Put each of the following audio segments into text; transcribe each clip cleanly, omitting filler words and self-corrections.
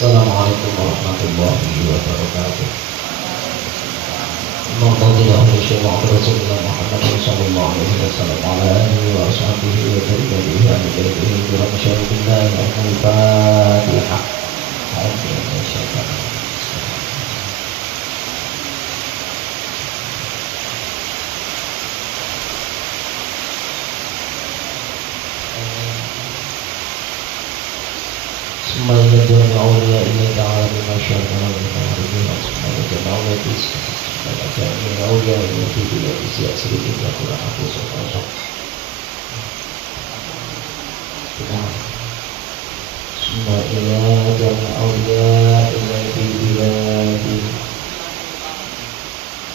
Assalamualaikum warahmatullahi wabarakatuh. Maqadilah Rasulullah Muhammad sallallahu alaihi wasallam ala alihi wa sahbihi wa tabi'ihi wa tabi'ihi wa masyayikhillahi al-Fatihah. Semuanya dari awliya ini ta'ala bimasyarakat al-Fatihah. Semuanya dari awliya ini tidak disiap sedikit ya kurang aku sosok. Semuanya dari awliya ini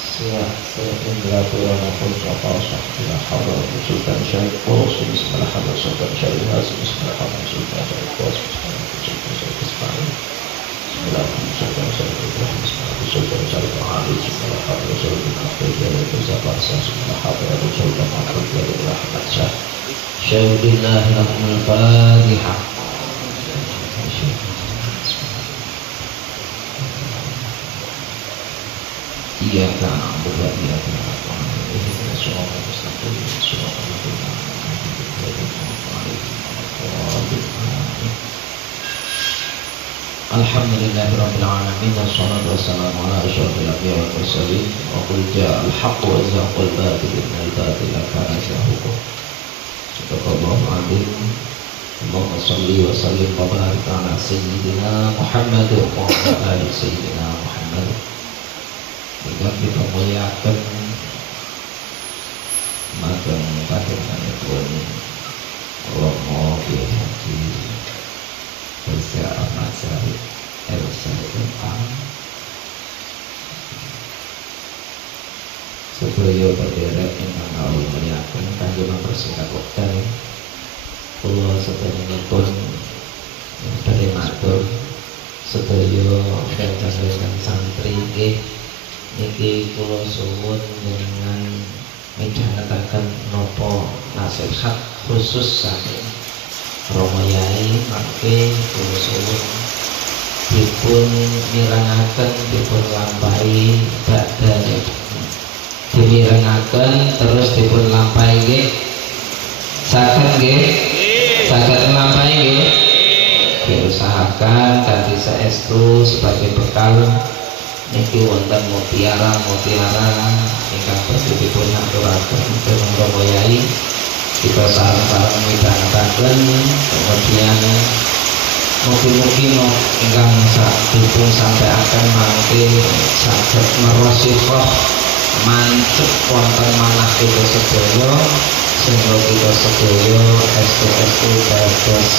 siap sehingga kurang aku sosok. Bila hawal sultan syarif bos bismillahirrahmanirrahim sultan syarif hasil bismillahirrahmanirrahim sultan syarif bos Alhamdulillahirabbil alamin wassalatu wassalamu ala asyrofil anbiya'i wal mursalin wa qul ja'al haqqu wa zahaqal batil innal batila kana zahuqa. Subhanallahu azim. Allahumma shalli wa sallim wa barik ala sayyidina Muhammad wa ala ali sayyidina Muhammad. Jika kita muliakan maka panjenengan Allah mau haji Elsa Ahmad Syarif Elsa Al Sebelum berderet ingkang kawula muliaken kangge mempersingkat wekdal kula sedherekipun badhe matur sedaya rekan-rekan santri nggih niki kula suwun dengan midhangetaken napa nasihat khusus saking Romo Yai mangke kula suwun dipun mirengaken dipun lampahi badhe dimirengaken terus dipun lampahi nggih saged nggih saged lampahi nggih diusahakan kanthi saestu sebagai bekal niki wonten mutiara ingkang badhe dipun aturaken dening Romo Yai kita sareng-sareng midhangetaken kemudian mugi-mugi ingkang dipun sampaiaken mangke saged merosifah mancep wonten manah kita sedaya sehingga kita sedaya estu dados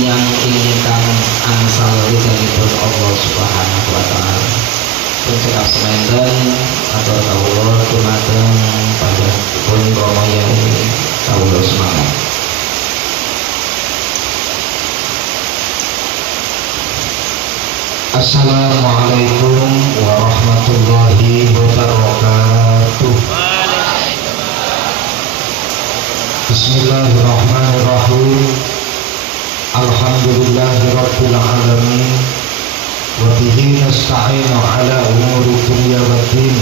yang ingkang angsal ridhanipun Allah Subhanahu wa taala. Puncak sementen atur kawula dumateng panjenenganipun Romo Yai kawula semangat. Assalamualaikum warahmatullahi wabarakatuh. Bismillahirrahmanirrahim. Alhamdulillahirabbil alamin. Wa bihi nasta'inu ala umuri dunya waddin.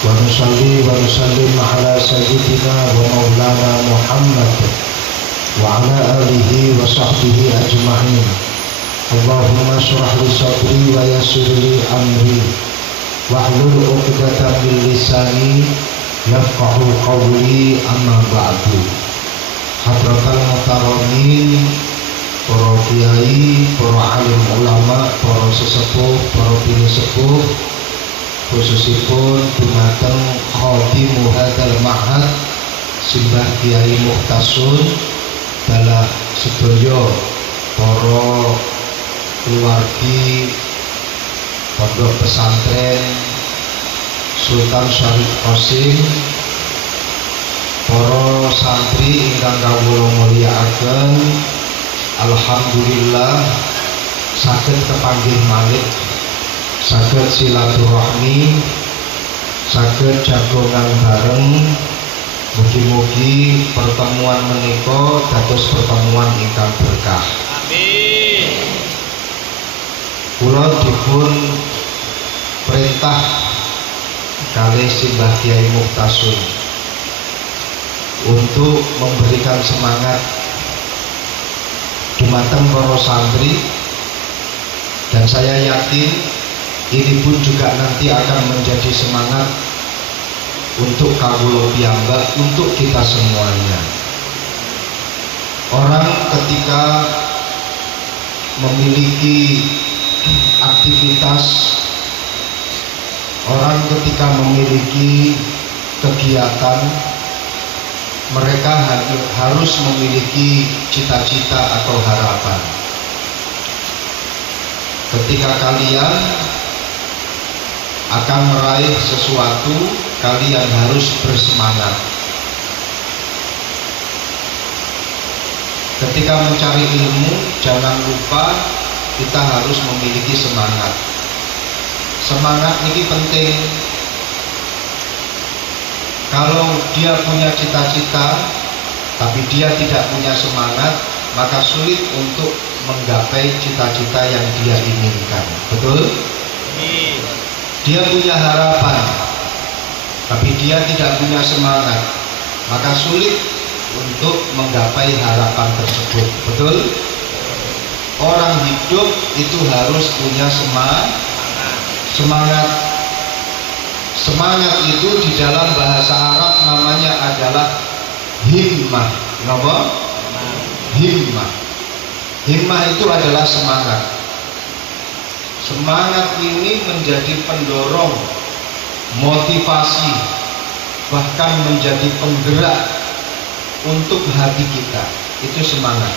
Wa nusalli wa nusallim ala sayyidina wa maulana Muhammad wa ala alihi wa sahbihi ajma'in. Allahumma shrah li sadri wa yassir li amri wahlul 'uqdatam min lisani yafqahu qawli amma ba'du. Hadratal muhtaramin, para kiai, para alim ulama, para sesepuh, para bini sepuh, khususipun dumateng khadimu hadzal ma'had Simbah Kiai Mukhtasun dalah sedaya para keluargi pondok pesantren Sultan Syarif Qasim, para santri ingkang kawula mulyakaken, alhamdulillah saged kepanggih malih, saged silaturahmi, saged jagongan bareng. Mugi-mugi pertemuan menika dados pertemuan ingkang berkah. Amin. kula dipun perintah kalih Simbah Kyai Mukhtasun untuk memberikan semangat dumateng para santri, dan saya yakin ini pun juga nanti akan menjadi semangat untuk kawula piyambak, untuk kita semuanya. Orang ketika memiliki aktivitas, orang ketika memiliki kegiatan, mereka harus memiliki cita-cita atau harapan. Ketika kalian akan meraih sesuatu, kalian harus bersemangat. Ketika mencari ilmu, jangan lupa kita harus memiliki semangat. Semangat ini penting. Kalau dia punya cita-cita tapi dia tidak punya semangat, maka sulit untuk menggapai cita-cita yang dia inginkan. Betul? Dia punya harapan tapi dia tidak punya semangat, maka sulit untuk menggapai harapan tersebut. Betul? Orang hidup itu harus punya semangat. Semangat itu di dalam bahasa Arab namanya adalah himmah. Kenapa? Himmah. Himmah itu adalah semangat. Semangat ini menjadi pendorong, motivasi, bahkan menjadi penggerak untuk hati kita. Itu semangat.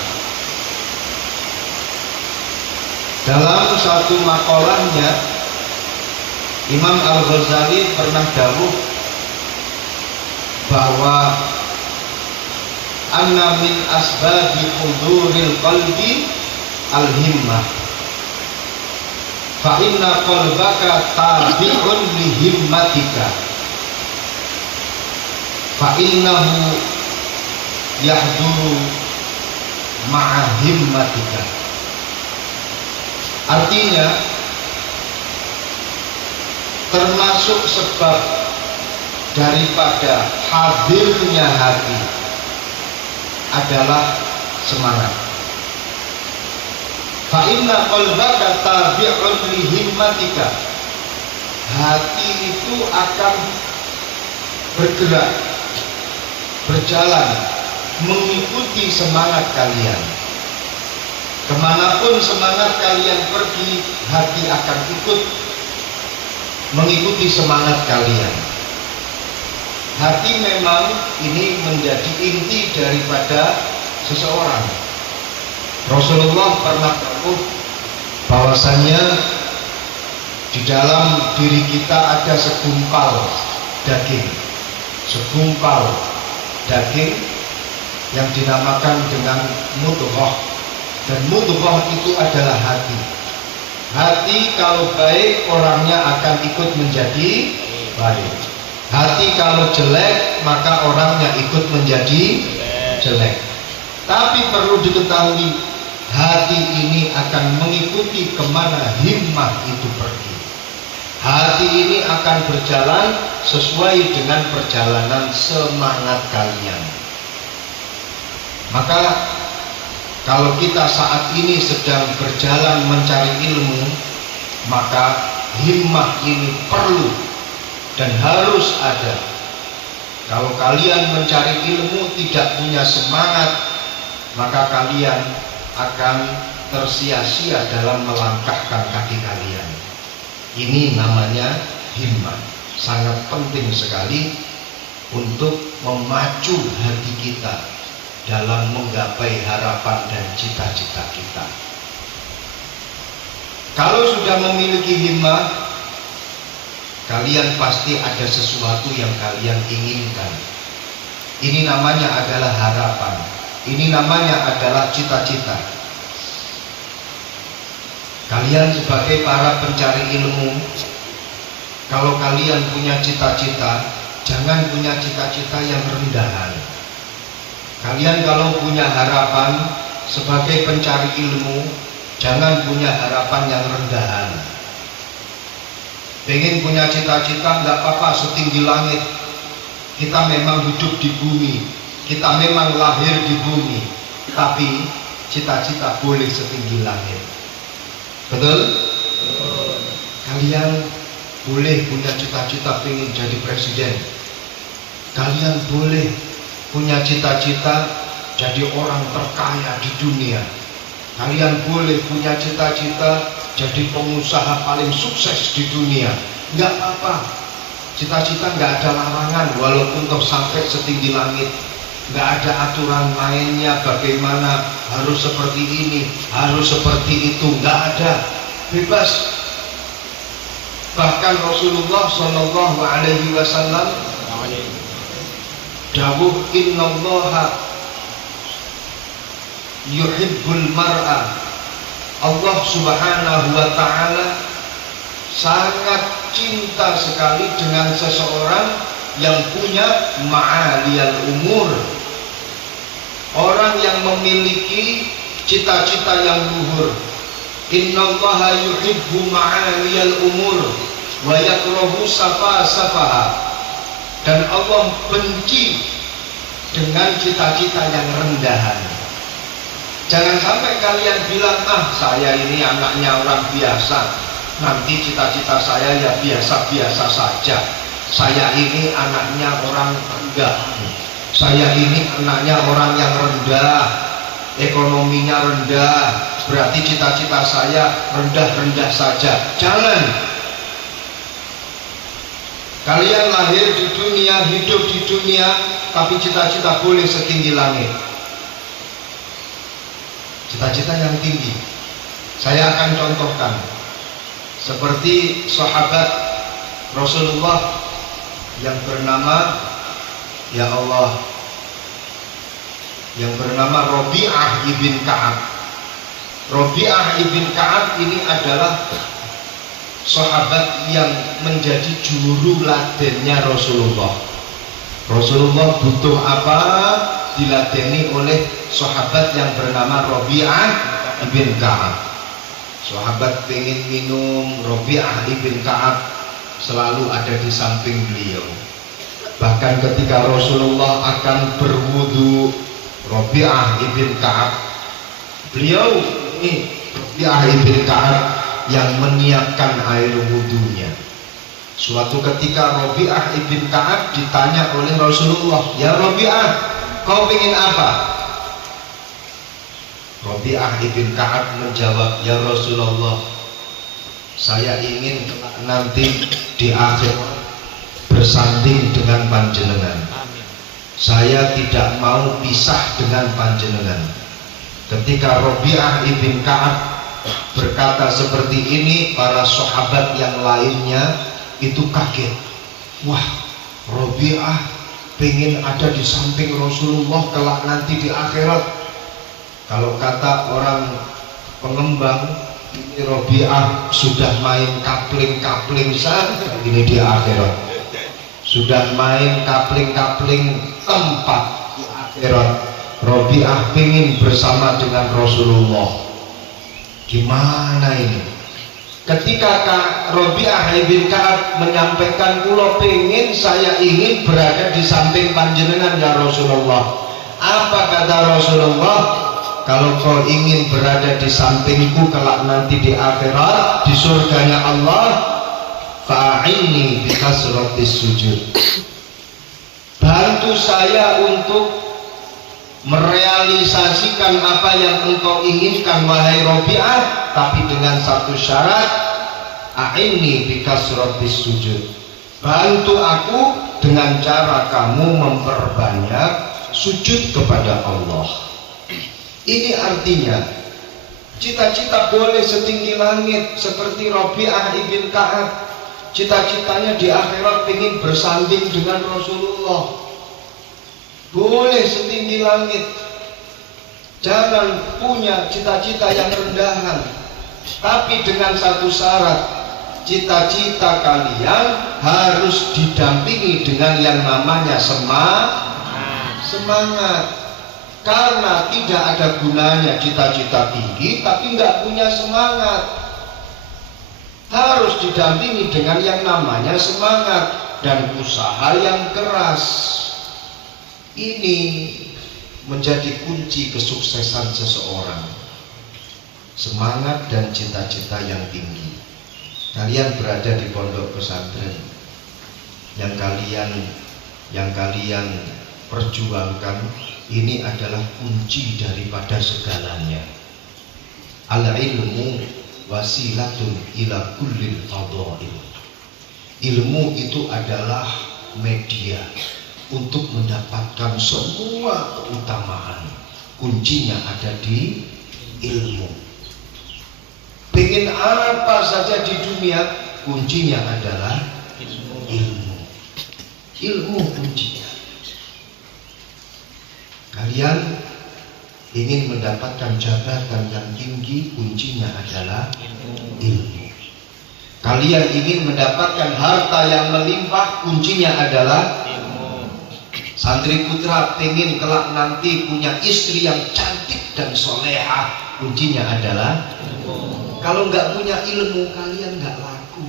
Dalam satu makalahnya, Imam Al-Ghazali pernah dawuh bahwa anna min asbabi huduril qalbi al-himmah, fa inna qalbaka tabi'un li himmatika, fa innahu yahduru ma'a himmatika. Artinya, termasuk sebab daripada hadirnya hati adalah semangat. Fa inna qalbaka tabi'un li himmatika. Hati itu akan bergerak, berjalan, mengikuti semangat kalian. Kemanapun semangat kalian pergi, hati akan ikut mengikuti semangat kalian. Hati memang ini menjadi inti daripada seseorang. Rasulullah pernah berkata bahwasannya di dalam diri kita ada segumpal daging yang dinamakan dengan mudghah, dan mudghah itu adalah hati. Hati kalau baik, orangnya akan ikut menjadi baik. Hati kalau jelek, maka orangnya ikut menjadi jelek. Tapi perlu diketahui, hati ini akan mengikuti kemana himmah itu pergi. Hati ini akan berjalan sesuai dengan perjalanan semangat kalian. Maka kalau kita saat ini sedang berjalan mencari ilmu, maka himmah ini perlu dan harus ada. Kalau kalian mencari ilmu tidak punya semangat, maka kalian akan tersia-sia dalam melangkahkan kaki kalian. Ini namanya himmah. Sangat penting sekali untuk memacu hati kita dalam menggapai harapan dan cita-cita kita. Kalau sudah memiliki himmah, kalian pasti ada sesuatu yang kalian inginkan. Ini namanya adalah harapan. Ini namanya adalah cita-cita. Kalian sebagai para pencari ilmu, kalau kalian punya cita-cita, jangan punya cita-cita yang rendahan. Kalian kalau punya harapan sebagai pencari ilmu, Jangan punya harapan yang rendahan. Pengen punya cita-cita, nggak apa-apa setinggi langit. Kita memang hidup di bumi, kita memang lahir di bumi, tapi cita-cita boleh setinggi langit. Betul? Kalian boleh punya cita-cita pengen jadi presiden. Kalian boleh punya cita-cita jadi orang terkaya di dunia. Kalian boleh punya cita-cita jadi pengusaha paling sukses di dunia. Nggak apa-apa. Cita-cita nggak ada larangan, walaupun toh sampai setinggi langit. Nggak ada aturan mainnya bagaimana, harus seperti ini, harus seperti itu. Nggak ada. Bebas. Bahkan Rasulullah Shallallahu Alaihi Wasallam dawuh, innallaha yuhibbul mar'a. Allah Subhanahu wa ta'ala sangat cinta sekali dengan seseorang yang punya ma'aliyal umur, orang yang memiliki cita-cita yang luhur. Innallaha yuhibbu ma'aliyal umur wa yakrahu safaha. Dan Allah benci dengan cita-cita yang rendahan. Jangan sampai kalian bilang, saya ini anaknya orang biasa, nanti cita-cita saya ya biasa-biasa saja. Saya ini anaknya orang rendah, saya ini anaknya orang yang rendah, ekonominya rendah, berarti cita-cita saya rendah-rendah saja. Jangan. Kalian lahir di dunia, hidup di dunia, tapi cita-cita boleh setinggi langit. Cita-cita yang tinggi. Saya akan contohkan seperti sahabat Rasulullah yang bernama, ya Allah, yang bernama Rabi'ah ibn Ka'ab. Rabi'ah ibn Ka'ab ini adalah sahabat yang menjadi juru ladennya Rasulullah. Rasulullah butuh apa, diladeni oleh sahabat yang bernama Rabi'ah ibn Ka'ab. Sahabat pengen minum, Rabi'ah ibn Ka'ab selalu ada di samping beliau. Bahkan ketika Rasulullah akan berwudu, Rabi'ah ibn Ka'ab, beliau ini Rabi'ah ibn Ka'ab yang menyiapkan air wudunya. Suatu ketika Rabi'ah ibn Ka'ab ditanya oleh Rasulullah, ya Rabi'ah, kau ingin apa? Rabi'ah ibn Ka'ab menjawab, ya Rasulullah, saya ingin nanti di akhir bersanding dengan panjenengan. Saya tidak mau pisah dengan panjenengan. Ketika Rabi'ah ibn Ka'ab berkata seperti ini, para sahabat yang lainnya itu kaget. Wah, Rabi'ah pengen ada di samping Rasulullah kelak nanti di akhirat. Kalau kata orang pengembang, ini Rabi'ah sudah main kapling-kapling saja ini di akhirat. Sudah main kapling-kapling tempat di akhirat. Rabi'ah pengen bersama dengan Rasulullah. Gimana ini? Ketika Rabi'ah ibn Ka'ab menyampaikan, kula pengen, saya ingin berada di samping panjenengan ya Rasulullah. Apa kata Rasulullah? Kalau kau ingin berada di sampingku kelak nanti di akhirat, di surganya Allah, fa'inni bikasratis sujud. Bantu saya untuk merealisasikan apa yang engkau inginkan wahai Rabi'ah, tapi dengan satu syarat, a'inni bikasratis sujud. Bantu aku dengan cara kamu memperbanyak sujud kepada Allah. Ini artinya cita-cita boleh setinggi langit seperti Rabi'ah ibn Ka'ab. Cita-citanya di akhirat ingin bersanding dengan Rasulullah. Boleh setinggi langit. Jangan punya cita-cita yang rendahan, tapi dengan satu syarat, cita-cita kalian harus didampingi dengan yang namanya semangat. Karena tidak ada gunanya cita-cita tinggi tapi nggak punya semangat. Harus didampingi dengan yang namanya semangat dan usaha yang keras. Ini menjadi kunci kesuksesan seseorang. Semangat dan cita-cita yang tinggi. Kalian berada di pondok pesantren. Yang kalian perjuangkan ini adalah kunci daripada segalanya. Al-ilmu wasilatun ila kullil fadhail. Ilmu itu adalah media untuk mendapatkan semua keutamaan. Kuncinya ada di ilmu. Pengen apa saja di dunia, kuncinya adalah ilmu. Ilmu kuncinya. Kalian ingin mendapatkan jabatan yang tinggi, kuncinya adalah ilmu. Kalian ingin mendapatkan harta yang melimpah, kuncinya adalah ilmu. Santri putra pengen kelak nanti punya istri yang cantik dan soleha, kuncinya adalah ilmu. Kalau nggak punya ilmu, kalian nggak laku.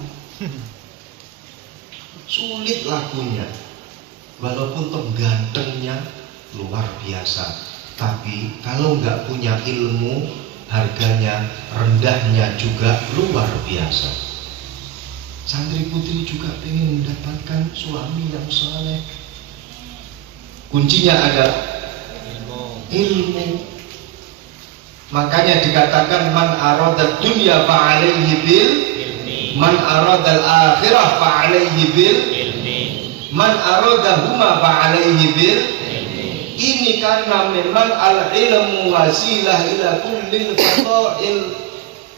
Sulit lakunya. Walaupun gantengnya luar biasa, tapi kalau nggak punya ilmu, harganya rendahnya juga luar biasa. Santri putri juga ingin mendapatkan suami yang saleh. Kuncinya adalah ilmu. Makanya dikatakan man arada dunya fa'alaihi bil man arada al-akhirah fa'alaihi bil man arada huma fa'alaihi bil. Ini karena memang al-ilmu wasilah ila kullil fadhail.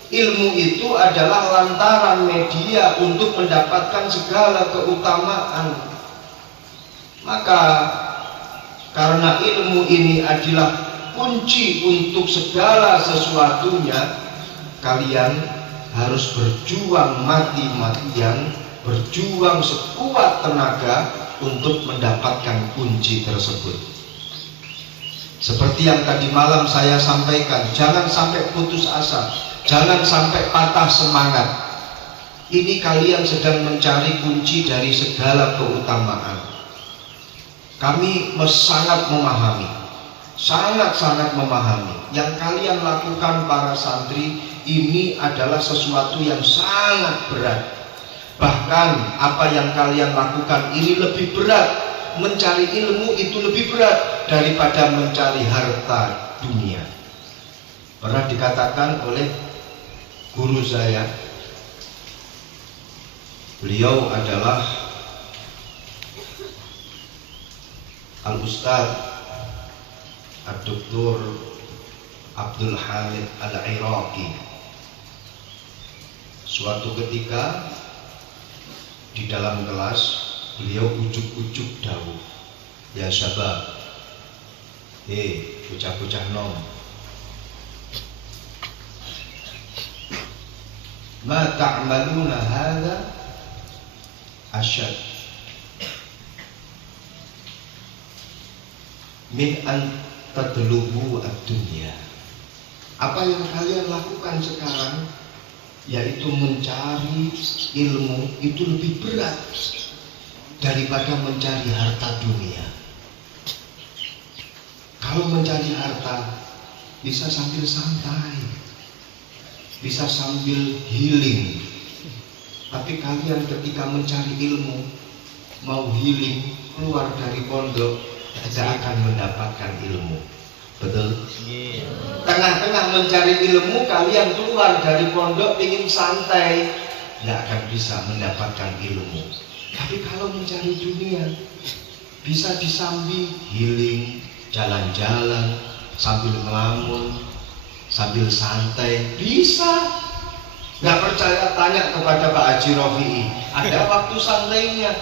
Ilmu itu adalah lantaran media untuk mendapatkan segala keutamaan. Maka karena ilmu ini adalah kunci untuk segala sesuatunya, kalian harus berjuang mati-matian, berjuang sekuat tenaga untuk mendapatkan kunci tersebut. Seperti yang tadi malam saya sampaikan, jangan sampai putus asa, jangan sampai patah semangat. Ini kalian sedang mencari kunci dari segala keutamaan. Kami sangat memahami, sangat-sangat memahami. Yang kalian lakukan para santri ini adalah sesuatu yang sangat berat. Bahkan apa yang kalian lakukan ini lebih berat. Mencari ilmu itu lebih berat daripada mencari harta dunia. Pernah dikatakan oleh guru saya, beliau adalah Al-Ustaz Ad-Doktor Abdul Hamid Al-Iraqi. Suatu ketika di dalam kelas beliau ujuk-ujuk dawuh, ya syabab, bocah-bocah nom, ma ta'maluna hadha asyad min an tadlubu ad-dunya. Apa yang kalian lakukan sekarang, yaitu mencari ilmu, itu lebih berat daripada mencari harta dunia. Kalau mencari harta bisa sambil santai, bisa sambil healing. Tapi kalian ketika mencari ilmu, mau healing, keluar dari pondok, tidak akan mendapatkan ilmu. Betul? Tengah-tengah mencari ilmu, kalian keluar dari pondok ingin santai, tidak akan bisa mendapatkan ilmu. Tapi kalau mencari dunia, bisa disambi healing, jalan-jalan, sambil ngelamun, sambil santai, bisa. Gak percaya tanya kepada Pak Haji Rofi'i, ada waktu santainya.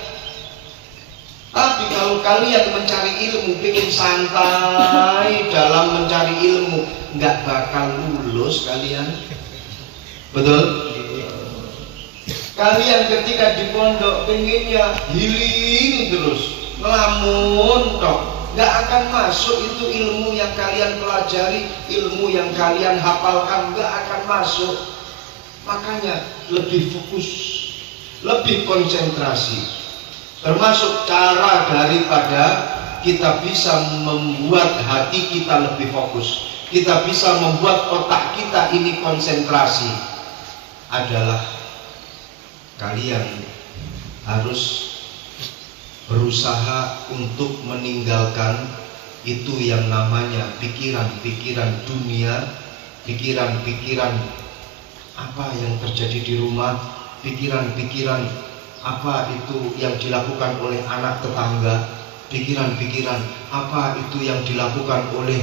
Tapi kalau kalian mencari ilmu, bikin santai dalam mencari ilmu, nggak bakal lulus kalian. Betul? Kalian ketika di pondok pengennya healing terus, ngelamun tok, nggak akan masuk itu ilmu yang kalian pelajari, ilmu yang kalian hafalkan, nggak akan masuk. Makanya lebih fokus, lebih konsentrasi. Termasuk cara daripada kita bisa membuat hati kita lebih fokus, kita bisa membuat otak kita ini konsentrasi, adalah kalian harus berusaha untuk meninggalkan itu yang namanya pikiran-pikiran dunia, pikiran-pikiran apa yang terjadi di rumah, pikiran-pikiran apa itu yang dilakukan oleh anak tetangga, pikiran-pikiran apa itu yang dilakukan oleh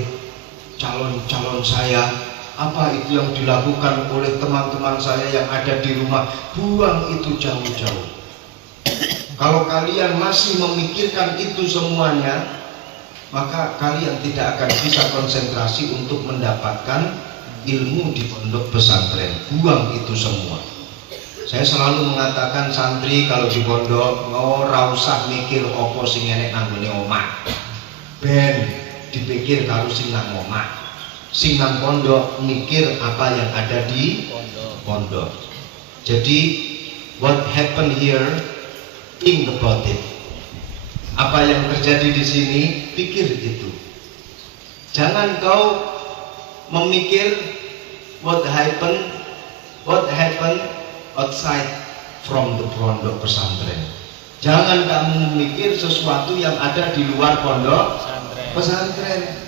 calon-calon saya, apa itu yang dilakukan oleh teman-teman saya yang ada di rumah. Buang itu jauh-jauh. Kalau kalian masih memikirkan itu semuanya, maka kalian tidak akan bisa konsentrasi untuk mendapatkan ilmu di pondok pesantren. Buang itu semua. Saya selalu mengatakan santri kalau di pondok ora usah mikir opo sing enek nanggone omah. Ben dipikir karo sing nang omah. Sing nang pondok mikir apa yang ada di pondok. Jadi what happened here, think about it. Apa yang terjadi di sini, pikir itu. Jangan kau memikir what happened outside from the pondok pesantren. Jangan kamu memikir sesuatu yang ada di luar pondok pesantren.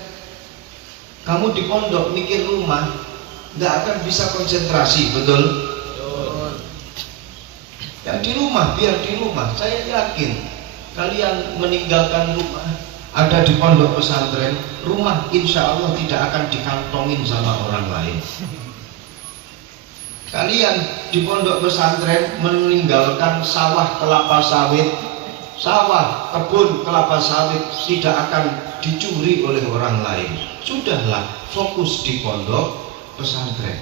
Kamu di pondok mikir rumah, nggak akan bisa konsentrasi, betul? Yang di rumah biar di rumah. Saya yakin kalian meninggalkan rumah, ada di pondok pesantren, rumah insya Allah tidak akan dikantongin sama orang lain. Kalian di pondok pesantren meninggalkan sawah kelapa sawit, sawah kebun kelapa sawit tidak akan dicuri oleh orang lain. Sudahlah, fokus di pondok pesantren.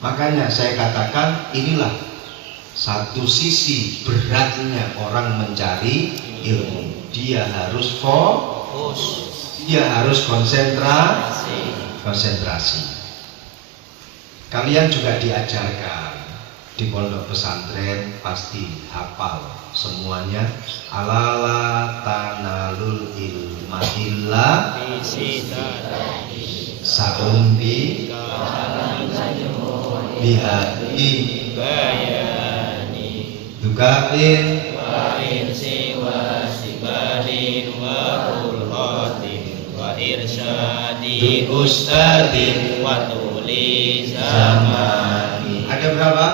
Makanya saya katakan inilah satu sisi beratnya orang mencari ilmu. Dia harus fokus, dia harus konsentrasi. Kalian juga diajarkan di pondok pesantren pasti hafal semuanya. Alala tanalul ilma illa saumbi bihadi dukain siwa sibarin wa ulhatin wa irsyadi ustadin wa tuli zamani. Ada berapa?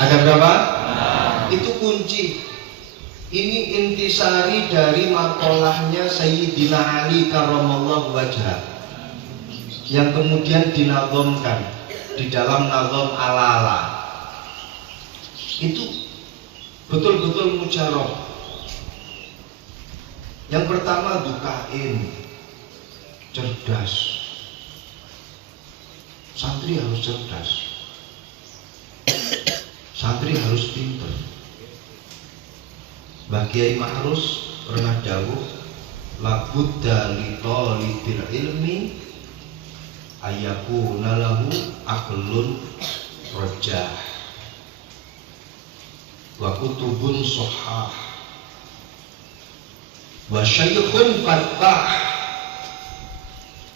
Ada berapa? Itu kunci. Ini intisari dari makolahnya Sayyidina Ali karramallahu wajhah, yang kemudian dinazomkan di dalam nazom Alala. Itu betul-betul mujarab. Yang pertama dukain, cerdas. Santri harus cerdas, santri harus pintar. Mbah Kiai Ma'rus pernah dawuh, la budda li talibil ilmi ayakuna lahu aqlun rajah wa kutubun sahah wa syaikhun fattah.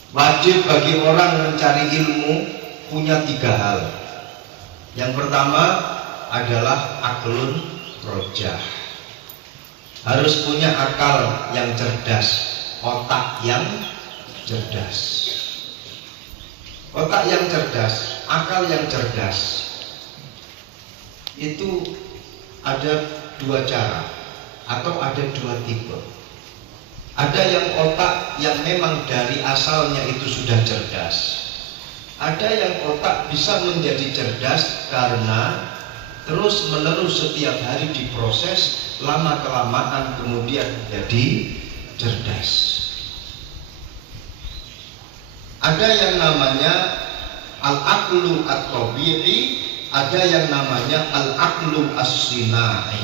Wajib bagi orang mencari ilmu punya tiga hal. Yang pertama adalah aklun rojah, harus punya akal yang cerdas, otak yang cerdas. Otak yang cerdas, akal yang cerdas. Itu ada dua cara atau ada dua tipe. Ada yang otak yang memang dari asalnya itu sudah cerdas. Ada yang otak bisa menjadi cerdas karena terus menerus setiap hari diproses, lama kelamaan kemudian jadi cerdas. Ada yang namanya al-aqlu at-tabi'i, ada yang namanya al-aqlu as-sinai.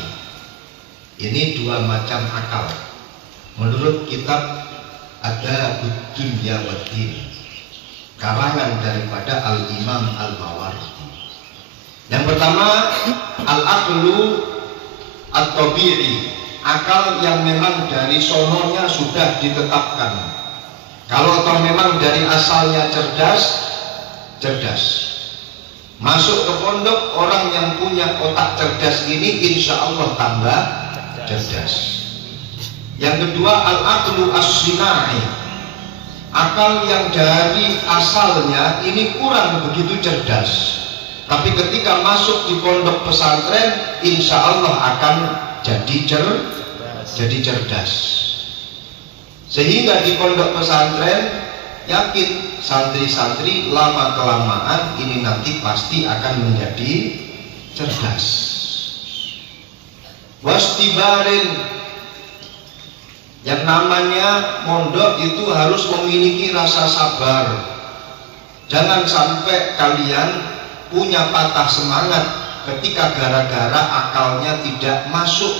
Ini dua macam akal. menurut kitab Adabud Dunya Waddin, karangan daripada Al-Imam Al-Mawardi. Yang pertama, al-aqlu at-tabi'i, akal yang memang dari sononya sudah ditetapkan. Kalau toh memang dari asalnya cerdas, masuk ke pondok orang yang punya otak cerdas ini insya Allah tambah cerdas. Yang kedua, al-aqlu as-sinai, akal yang dari asalnya ini kurang begitu cerdas, tapi ketika masuk di pondok pesantren insya Allah akan jadi cerdas. Sehingga di pondok pesantren yakin santri-santri lama kelamaan ini nanti pasti akan menjadi cerdas. Wastibarin, yang namanya mondok itu harus memiliki rasa sabar. Jangan sampai kalian punya patah semangat ketika gara-gara akalnya tidak masuk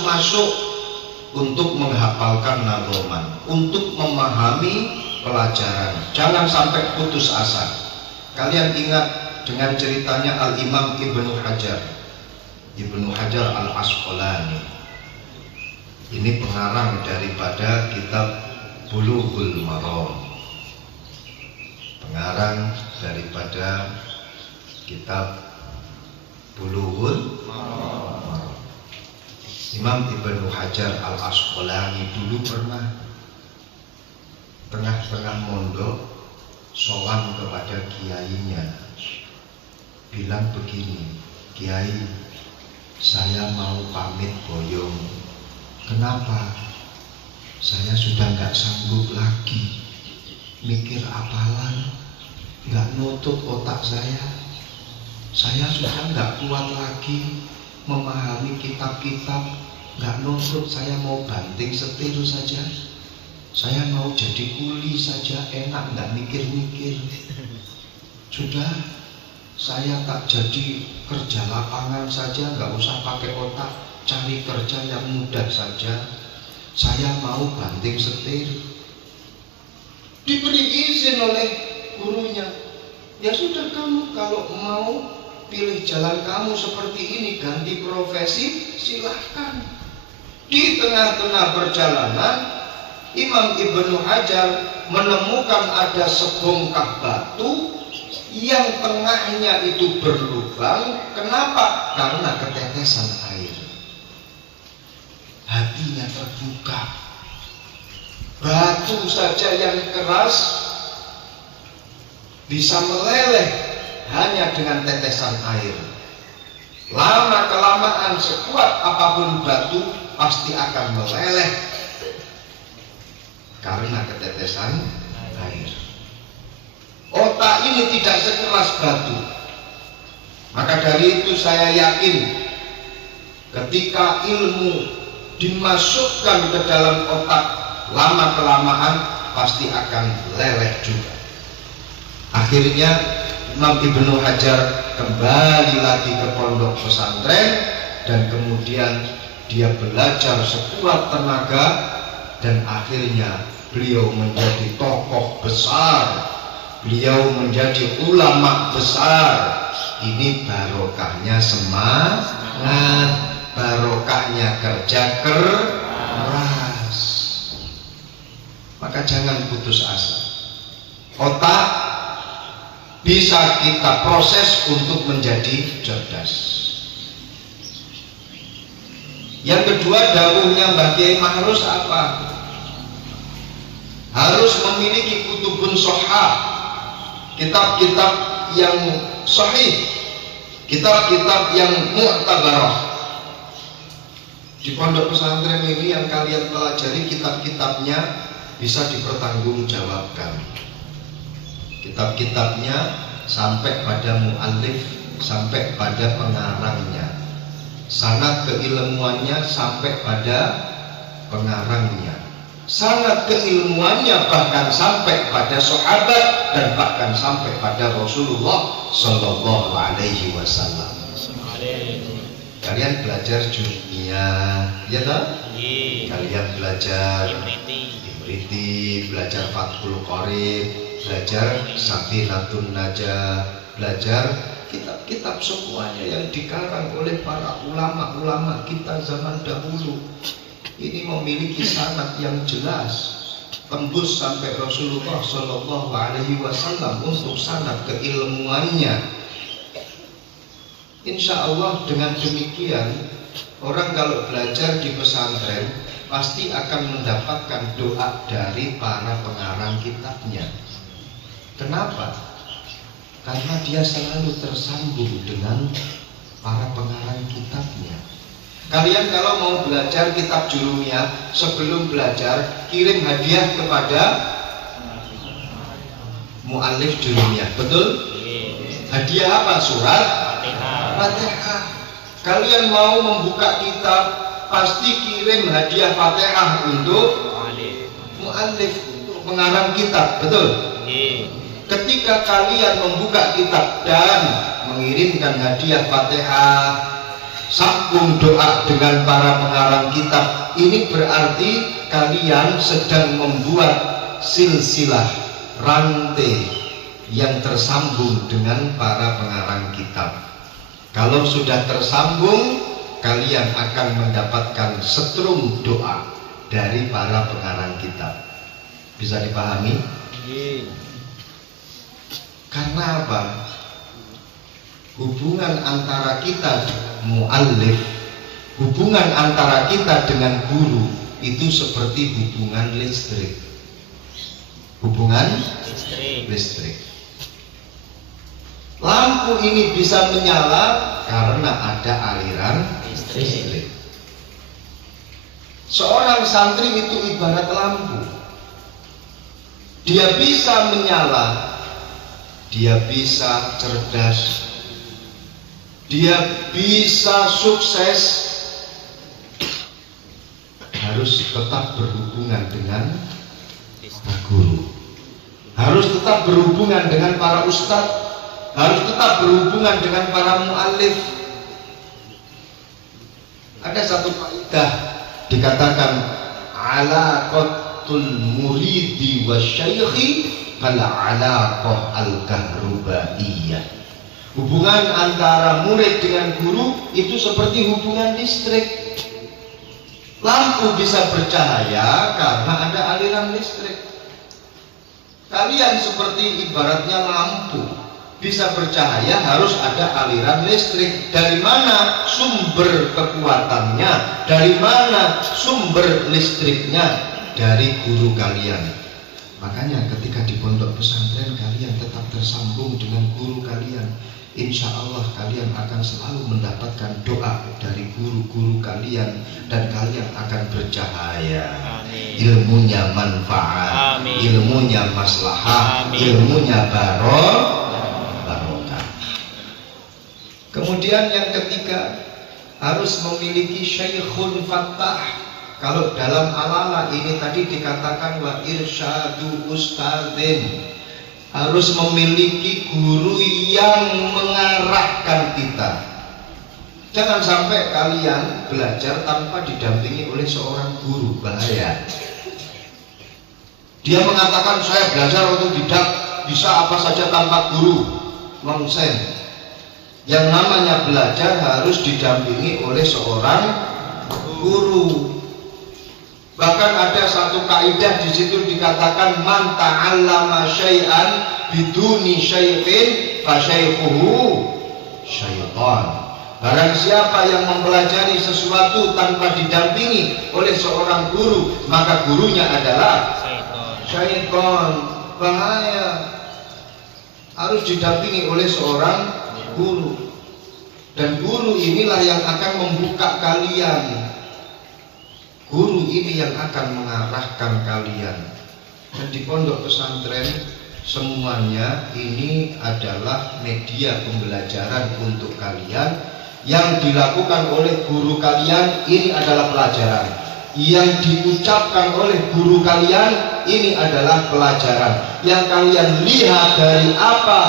untuk menghafalkan nadhoman, untuk memahami pelajaran. Jangan sampai putus asa. Kalian ingat dengan ceritanya Al-Imam Ibnu Hajar Al-Asqalani. Ini pengarang daripada kitab Bulughul Maram, pengarang daripada kitab Bulughul Maram. Imam Ibnu Hajar Al-Asqalani dulu pernah tengah-tengah mondok sowan kepada kiainya, bilang begini, "Kiai, saya mau pamit boyong. Kenapa? Saya sudah nggak sanggup lagi mikir hafalan, nggak nutup otak saya. Saya sudah nggak kuat lagi memahami kitab-kitab, nggak nutup. Saya mau banting setir saja. Saya mau jadi kuli saja, enak, nggak mikir-mikir. Sudah, saya tak jadi kerja lapangan saja, nggak usah pakai otak, cari kerja yang mudah saja. Saya mau banting setir." Diberi izin oleh gurunya, "Ya sudah, kamu kalau mau pilih jalan kamu seperti ini, ganti profesi, silahkan." Di tengah-tengah perjalanan Imam Ibnu Hajar menemukan ada sebongkah batu yang tengahnya itu berlubang. Kenapa? Karena ketetesan air. Hatinya terbuka. Batu saja yang keras bisa meleleh hanya dengan tetesan air. Lama kelamaan sekuat apapun batu pasti akan meleleh karena ketetesan air. Otak ini tidak sekeras batu. Maka dari itu saya yakin ketika ilmu dimasukkan ke dalam otak, lama kelamaan pasti akan leleh juga. Akhirnya Imam Ibnu Hajar kembali lagi ke pondok pesantren dan kemudian dia belajar sekuat tenaga dan akhirnya beliau menjadi tokoh besar, beliau menjadi ulama besar. Ini barokahnya semangat, barokahnya kerja keras. Maka jangan putus asa. Otak bisa kita proses untuk menjadi cerdas. Yang kedua, dawuhnya Mbah Kiai Mahrus apa? Harus memiliki kutubun shahah, kitab-kitab yang sahih, kitab-kitab yang mu'tabarah. Di pondok pesantren ini yang kalian pelajari kitab-kitabnya bisa dipertanggungjawabkan. Kitab-kitabnya sampai pada mu'allif, sampai pada pengarangnya. Sanad keilmuannya sampai pada pengarangnya. Sanad keilmuannya bahkan sampai pada sahabat dan bahkan sampai pada Rasulullah Sallallahu Alaihi Wasallam. Kalian belajar dunia, ya toh? Kalian belajar Imriti, belajar Fathul Qorib, belajar Safinatun Najah, belajar kitab-kitab semuanya yang dikarang oleh para ulama-ulama kita zaman dahulu. Ini memiliki sanad yang jelas, tembus sampai Rasulullah Shallallahu Alaihi Wasallam untuk sanad keilmuannya. Insya Allah dengan demikian orang kalau belajar di pesantren pasti akan mendapatkan doa dari para pengarang kitabnya. Kenapa? Karena dia selalu tersambung dengan para pengarang kitabnya. Kalian kalau mau belajar kitab Jurumiyah, sebelum belajar kirim hadiah kepada muallif Jurumiyah, betul? Hadiah apa? Surat Fatihah. Kalian mau membuka kitab, pasti kirim hadiah Fatihah untuk muallif, untuk pengarang kitab, betul? Ketika kalian membuka kitab dan mengirimkan hadiah Fatihah, sambung doa dengan para pengarang kitab, ini berarti kalian sedang membuat silsilah, rantai yang tersambung dengan para pengarang kitab. Kalau sudah tersambung, kalian akan mendapatkan setrum doa dari para pengarang kitab. Bisa dipahami? Karena apa? Hubungan antara kita dengan muallif, hubungan antara kita dengan guru itu seperti hubungan listrik. Hubungan listrik. Lampu ini bisa menyala karena ada aliran listrik. Seorang santri itu ibarat lampu. Dia bisa menyala, dia bisa cerdas, dia bisa sukses, harus tetap berhubungan dengan guru, harus tetap berhubungan dengan para ustadz, harus tetap berhubungan dengan para muallif. Ada satu kaidah dikatakan alaqatul muridi wasyaikhi kala alaqah al-kahrubaiyah. Hubungan antara murid dengan guru itu seperti hubungan listrik. Lampu bisa bercahaya karena ada aliran listrik. Kalian seperti ibaratnya lampu, bisa bercahaya harus ada aliran listrik. Dari mana sumber kekuatannya? Dari mana sumber listriknya? Dari guru kalian. Makanya ketika di pondok pesantren kalian tetap tersambung dengan guru kalian, insya Allah kalian akan selalu mendapatkan doa dari guru-guru kalian dan kalian akan bercahaya. Ilmunya manfaat, ilmunya maslahah, ilmunya barokah. Kemudian yang ketiga, harus memiliki syaikhun fattah. Kalau dalam alala ini tadi dikatakan wa irsyadu ustadzin, harus memiliki guru yang mengarahkan kita. Jangan sampai kalian belajar tanpa didampingi oleh seorang guru, bahaya. Dia mengatakan saya belajar otodidak, bisa apa saja tanpa guru, nonsen. Yang namanya belajar harus didampingi oleh seorang guru. Bahkan ada satu kaidah di situ dikatakan man ta'allama syai'an biduni syai'in fa syai'uhu syaitan. Barang siapa yang mempelajari sesuatu tanpa didampingi oleh seorang guru, maka gurunya adalah syaitan. Bahaya. Harus didampingi oleh seorang guru, dan guru inilah yang akan membuka kalian. Guru ini yang akan mengarahkan kalian. Dan di pondok pesantren semuanya ini adalah media pembelajaran untuk kalian. Yang dilakukan oleh guru kalian ini adalah pelajaran. Yang diucapkan oleh guru kalian ini adalah pelajaran. Yang kalian lihat dari apa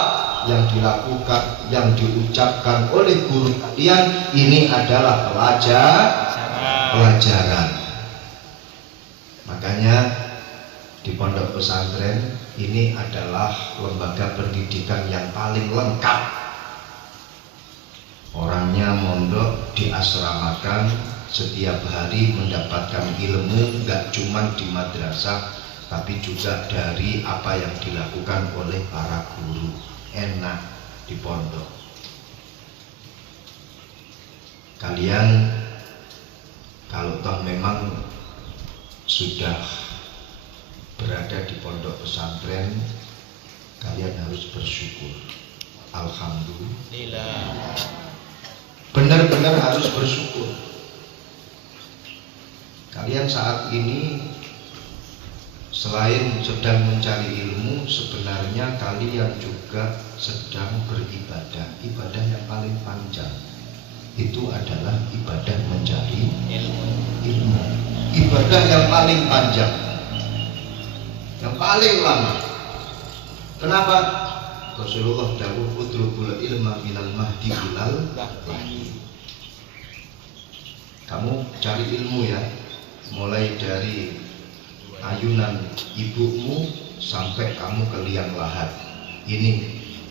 yang dilakukan, yang diucapkan oleh guru kalian ini adalah pelajaran. Makanya di pondok pesantren ini adalah lembaga pendidikan yang paling lengkap. Orangnya mondok diasramakan, setiap hari mendapatkan ilmu, gak cuma di madrasah tapi juga dari apa yang dilakukan oleh para guru. Enak di pondok. Kalian kalau toh memang sudah berada di pondok pesantren, kalian harus bersyukur. Alhamdulillah. Benar-benar harus bersyukur. Kalian saat ini selain sedang mencari ilmu, sebenarnya kalian juga sedang beribadah. Ibadah yang paling panjang itu adalah ibadah mencari ilmu. Ibadah yang paling panjang, yang paling lama. Kenapa? Rasulullah dawuh utlubul ilma minal mahdi ilal lahdi. Kamu cari ilmu ya, mulai dari ayunan ibumu sampai kamu ke liang lahat. Ini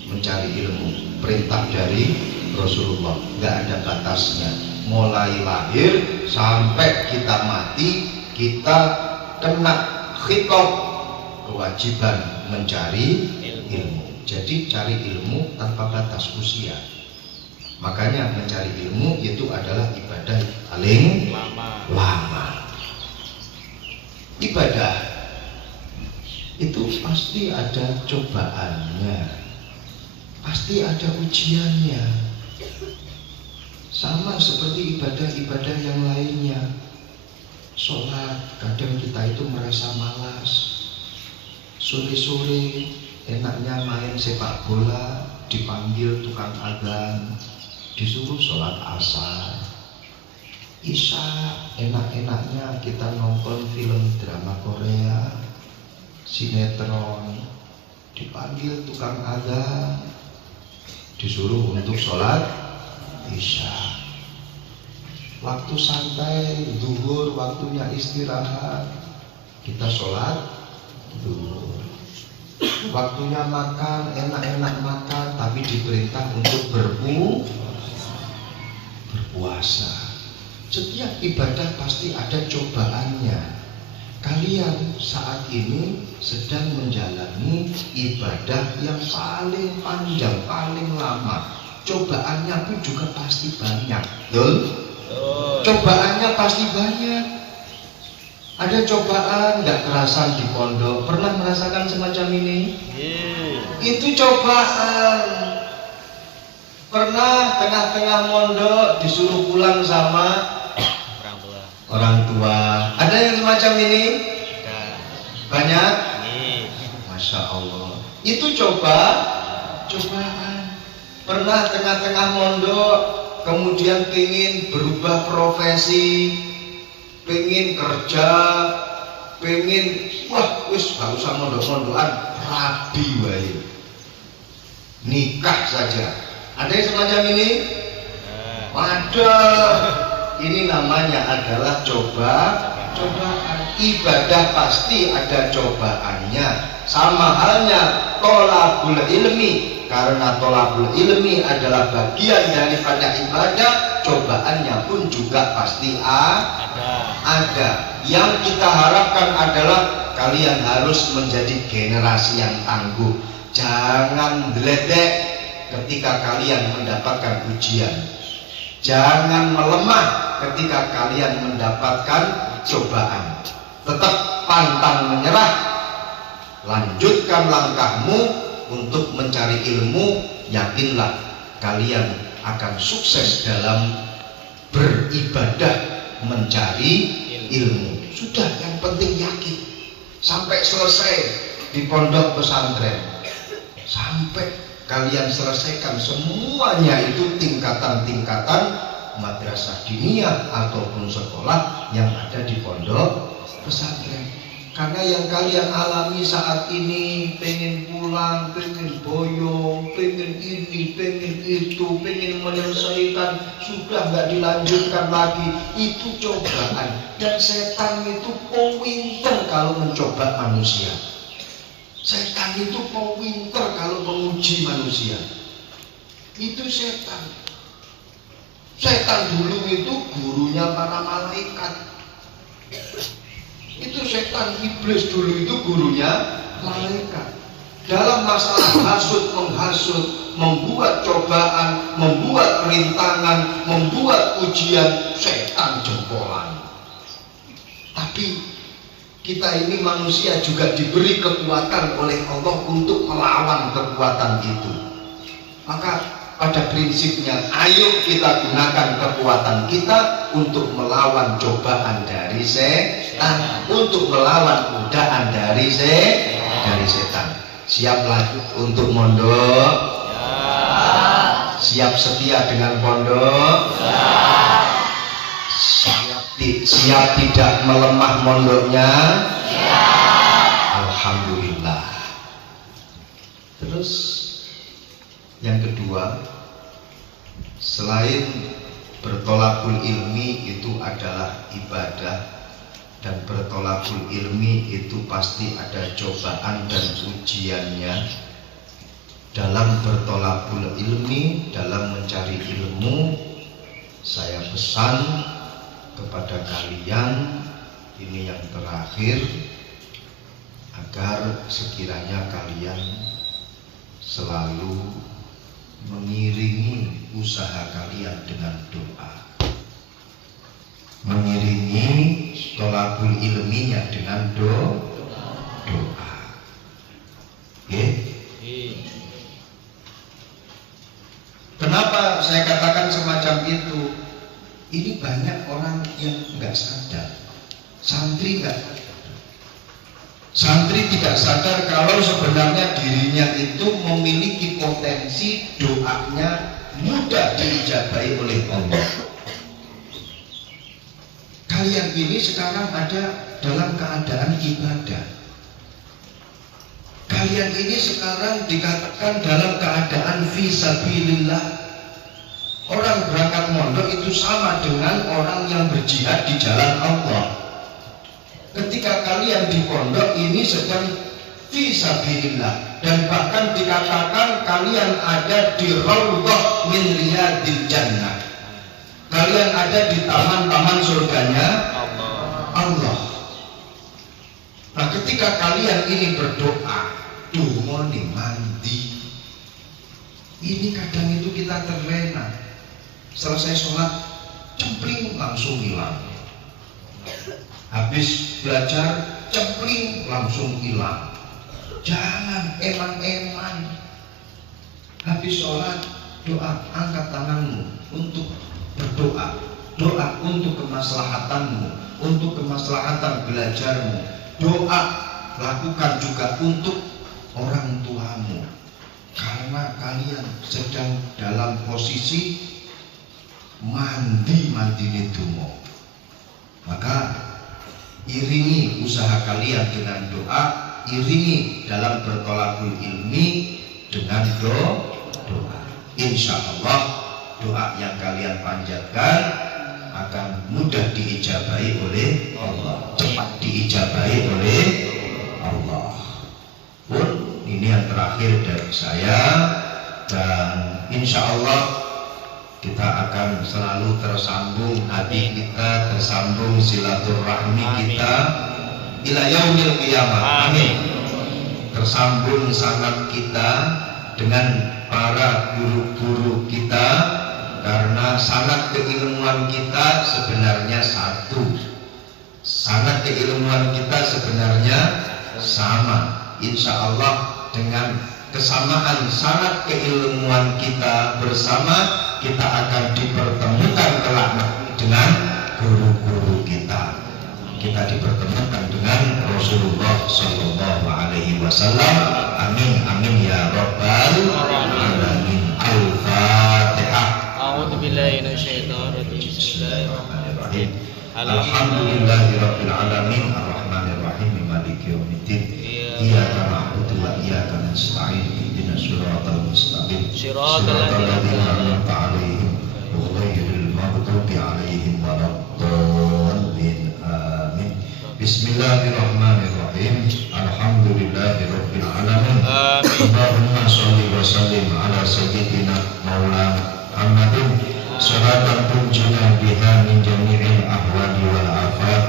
mencari ilmu, perintah dari Rasulullah, nggak ada batasnya. Mulai lahir sampai kita mati, kita kena khitab kewajiban mencari ilmu. Jadi cari ilmu tanpa batas usia. Makanya mencari ilmu itu adalah ibadah paling lama. Ibadah itu pasti ada cobaannya, pasti ada ujiannya. Sama seperti ibadah-ibadah yang lainnya. Sholat, kadang kita itu merasa malas. Sore-sore enaknya main sepak bola, dipanggil tukang adzan, disuruh sholat asar. Isya enak-enaknya kita nonton film drama Korea, sinetron, dipanggil tukang adzan, disuruh untuk sholat isya. Waktu santai zuhur, waktunya istirahat, kita sholat zuhur. Waktunya makan, enak-enak makan, tapi diperintah untuk berpuasa. Setiap ibadah pasti ada cobaannya. Kalian saat ini sedang menjalani ibadah yang paling panjang, paling lama. Cobaannya pun juga pasti banyak. Betul? Cobaannya pasti banyak. Ada cobaan nggak kerasan di pondok. Pernah merasakan semacam ini? Itu cobaan. Pernah tengah-tengah mondok disuruh pulang sama orang tua. Ada yang semacam ini? Banyak? Masya Allah. Itu cobaan. Pernah tengah-tengah mondok kemudian pengen berubah profesi, pengen kerja, pengen wis gak usah mondok-mondokan, rabi wae, nikah saja. Ada yang semacam ini? Ada. Ini namanya adalah cobaan. Ibadah pasti ada cobaannya. Sama halnya tolabul ilmi. Karena tolabul ilmi adalah bagian daripada ibadah, cobaannya pun juga pasti ada. Yang kita harapkan adalah kalian harus menjadi generasi yang tangguh. Jangan deledek ketika kalian mendapatkan ujian. Jangan melemah ketika kalian mendapatkan cobaan. Tetap pantang menyerah. Lanjutkan langkahmu untuk mencari ilmu. Yakinlah kalian akan sukses dalam beribadah mencari ilmu. Sudah, yang penting yakin. Sampai selesai di pondok pesantren, sampai kalian selesaikan semuanya itu tingkatan-tingkatan madrasah diniyah ataupun sekolah yang ada di pondok pesantren. Karena yang kalian alami saat ini, pengen pulang, pengen boyong, pengen ini, pengen itu, pengen menyelesaikan, sudah nggak dilanjutkan lagi, itu cobaan. Dan setan itu pinter kalau mencoba manusia. Setan itu pinter kalau menguji manusia. Itu setan. Setan dulu itu gurunya para malaikat. Itu setan, iblis dulu itu gurunya malaikat. Dalam masalah hasud menghasut, membuat cobaan, membuat rintangan, membuat ujian, setan jempolan. Tapi kita ini manusia juga diberi kekuatan oleh Allah untuk melawan kekuatan itu. Maka pada prinsipnya, ayo kita gunakan kekuatan kita untuk melawan cobaan dari setan, untuk melawan godaan dari setan. Siap lagi untuk mondok? Siap setia dengan pondok? Siap tidak melemah mondoknya? Alhamdulillah. Terus yang kedua, selain bertolakul ilmi itu adalah ibadah, dan bertolakul ilmi itu pasti ada cobaan dan ujiannya. Dalam bertolakul ilmi, dalam mencari ilmu, saya pesan kepada kalian, ini yang terakhir, agar sekiranya kalian selalu mengiringi usaha kalian dengan doa, mengiringi tolakul ilminya dengan doa. Kenapa saya katakan semacam itu? Ini banyak orang yang nggak sadar, santri nggak sadar. Santri tidak sadar kalau sebenarnya dirinya itu memiliki potensi doanya mudah diijabahi oleh Allah. Kalian ini sekarang ada dalam keadaan ibadah. Kalian ini sekarang dikatakan dalam keadaan fisabilillah. Orang berangkat mondok itu sama dengan orang yang berjihad di jalan Allah. Ketika kalian di pondok ini sedang fisabilillah, dan bahkan dikatakan kalian ada di raudhah min riyadil jannah. Kalian ada di taman-taman surganya Allah. Nah, ketika kalian ini berdoa, dumoni mandi. Ini kadang itu kita terlena. Selesai sholat, cempling langsung hilang. Habis belajar, cempling langsung hilang. Jangan eman-eman. Habis sholat, doa, angkat tanganmu untuk berdoa. Doa untuk kemaslahatanmu, untuk kemaslahatan belajarmu. Doa lakukan juga untuk orang tuamu, karena kalian sedang dalam posisi mandi dungo. Maka iringi usaha kalian dengan doa, iringi dalam bertolakul ilmi dengan doa. Insya Allah doa yang kalian panjatkan akan mudah diijabahi oleh Allah, cepat diijabahi oleh Allah. Pun ini yang terakhir dari saya, dan insya Allah kita akan selalu tersambung hati kita, tersambung silaturahmi kita ila yaumil qiyamah. Amin. Tersambung sanad kita dengan para guru-guru kita, karena sanad keilmuan kita sebenarnya satu. Sanad keilmuan kita sebenarnya sama. Insya Allah dengan kesamaan sanad keilmuan kita bersama, kita akan dipertemukan kelak dengan guru-guru kita. Kita dipertemukan dengan Rasulullah Sallallahu Alaihi Wasallam. Amin amin ya Rabbal Alamin. Al-Fatihah. A'udzubillahi minasyaitonir rajim. Alhamdulillahirabbil alamin arrahmanirrahim. maliki yaumiddin. Iyyaka na'budu wa iyyaka nasta'in. Ihdinas siratal mustaqim. Siratal ladzina an'amta 'alaihim ghairil maghdubi 'alaihim waladdallin. Amin. Bismillahirrahmanirrahim. Alhamdulillahirabbil alamin. Allahumma shalli wa sallim ala sayyidina maulana Muhammadin salatan tunjina biha min jami'il ahwali wal afat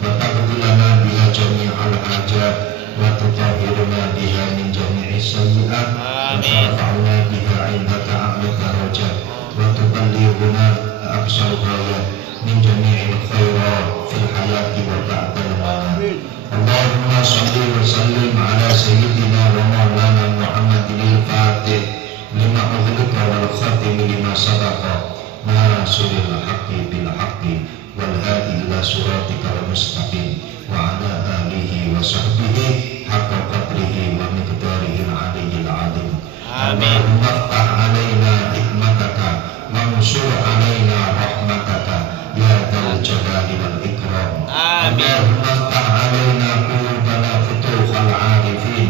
wa taqdi lana biha jami'al hajat wa tutahhiruna biha min jami'is sayyi'at wa tarfa'una biha 'indaka a'la darajat wa tuballighuna aqsal ghayat min jami'il khairat fil hayati wa ba'dal mamat. Allahumma shalli wa sallim ala sayyidina wa maulana Muhammadin al-Fatih lima ughliqa wal khatim lima sabaqa nasiril haqqi bil haqqi wal hadi ila siratikal mustaqim wa ala alihi wa sahbihi haqqa qadrihi wa miqdarihi al-aliyyil azim. Allahumma ftah alaina hikmataka mansur alaina rahmataka ya dzal jalali wal ikram. Allahumma ftah alaina qulubana futuhal arifin.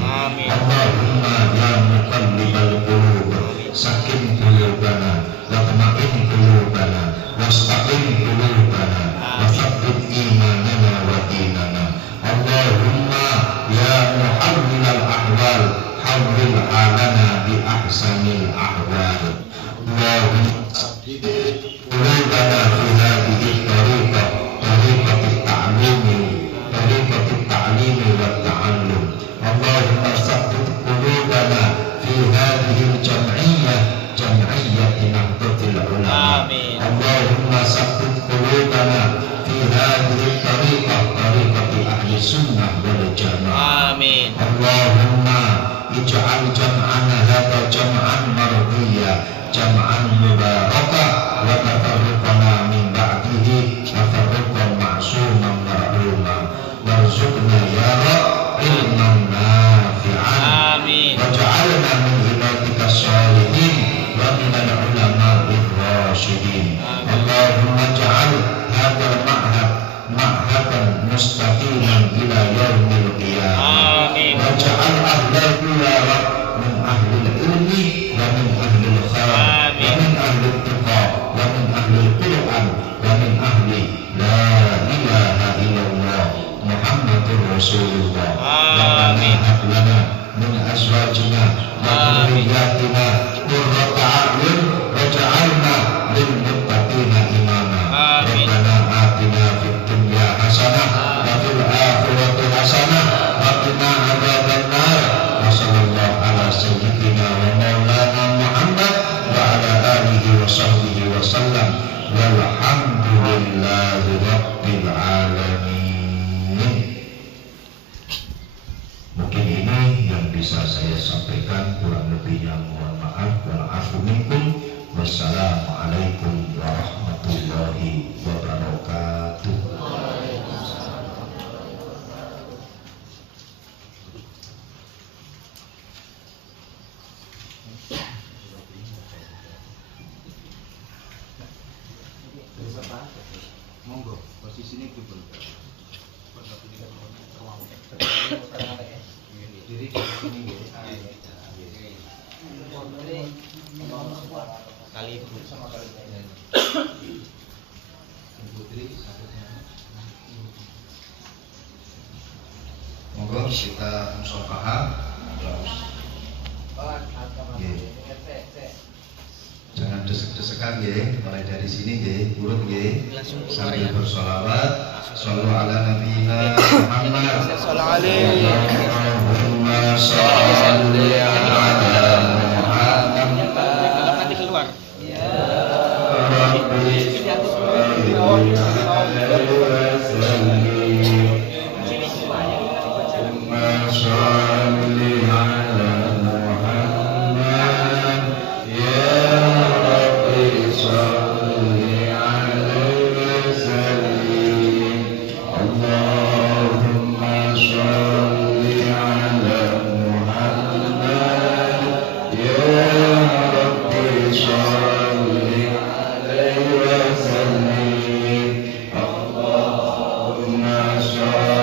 Allahumma ya muqallibal qulub sakin qulubana wa tama'in qulubana wastaqim qulubana wa tsabbit imanana wa dinana. Allahumma ya muhawwilal ahwal hawwil halana bi ahsanil ahwal. Allahumma tsabbit qulubana fi hadhihi tariqah tariqatit ta'limi wat ta'allum. Allahumma tsabbit qulubana fi hadhihi al-jam'iyyah jam'iyyati nahdlatul ulama. Allahumma tsabbit qulubana fi hadhihi tariqah tariqati ahli sunnah wal jamaah. Amin. Allahumma ij'al jam'ana hadha jam'an mardiyya jam'an mubaraka wa tafarruqana min ba'dihi tafarruqan ma'suman mar'uma warzuqna ya rab ilman nafi'an. Amin. Waj'alna min ibadika sholihin wa min al-ulama'ir rasyidin. Allahumma ja'al hadzal ma'hadan mustaqiman ila yaumil qiyamah. Amin. Waj'al ahlahu ya rab min ahlil ilmi wa min ahlil khair wa min ahlil tuqa wa min ahlil Qur'an wa min ahli la ilaha illallah Muhammadur Rasulullah. Amin. Rabbana min azwajina wa dhurriyyatina qurrata a'yun waj'alna lil muttaqina imama. Rabbana atina fid dunya hasanah wa fil akhirati hasanah wa qina adzabannar. Wa sallallahu ala sayyidina wa maulana Muhammad wa ala alihi wa sahbihi wa sallam walhamdulillahi rabbil alamin. Mungkin ini yang bisa saya sampaikan, kurang lebihnya mohon maaf. Wal afu minkum. Wassalamualaikum warahmatullahi wabarakatuh. Monggo posisinya gitu. Jadi di sini kali ibu sama kali putri. Monggo kita musafahah. Jangan desek-desekan ya, mulai dari sini ya, urut ya, sambil bersolawat. Shallu ala nabiyina Muhammad. Allahumma shalli ala Muhammad. Nanti keluar. Ya Rabbi shalli alaihi wasallam. Allahumma shalli ala Muhammad. Ya Rabbi shalli alaihi wasallam. Allahumma shalli ala Muhammad. Ya Rabbi shalli alaihi wasallam. Allahumma shalli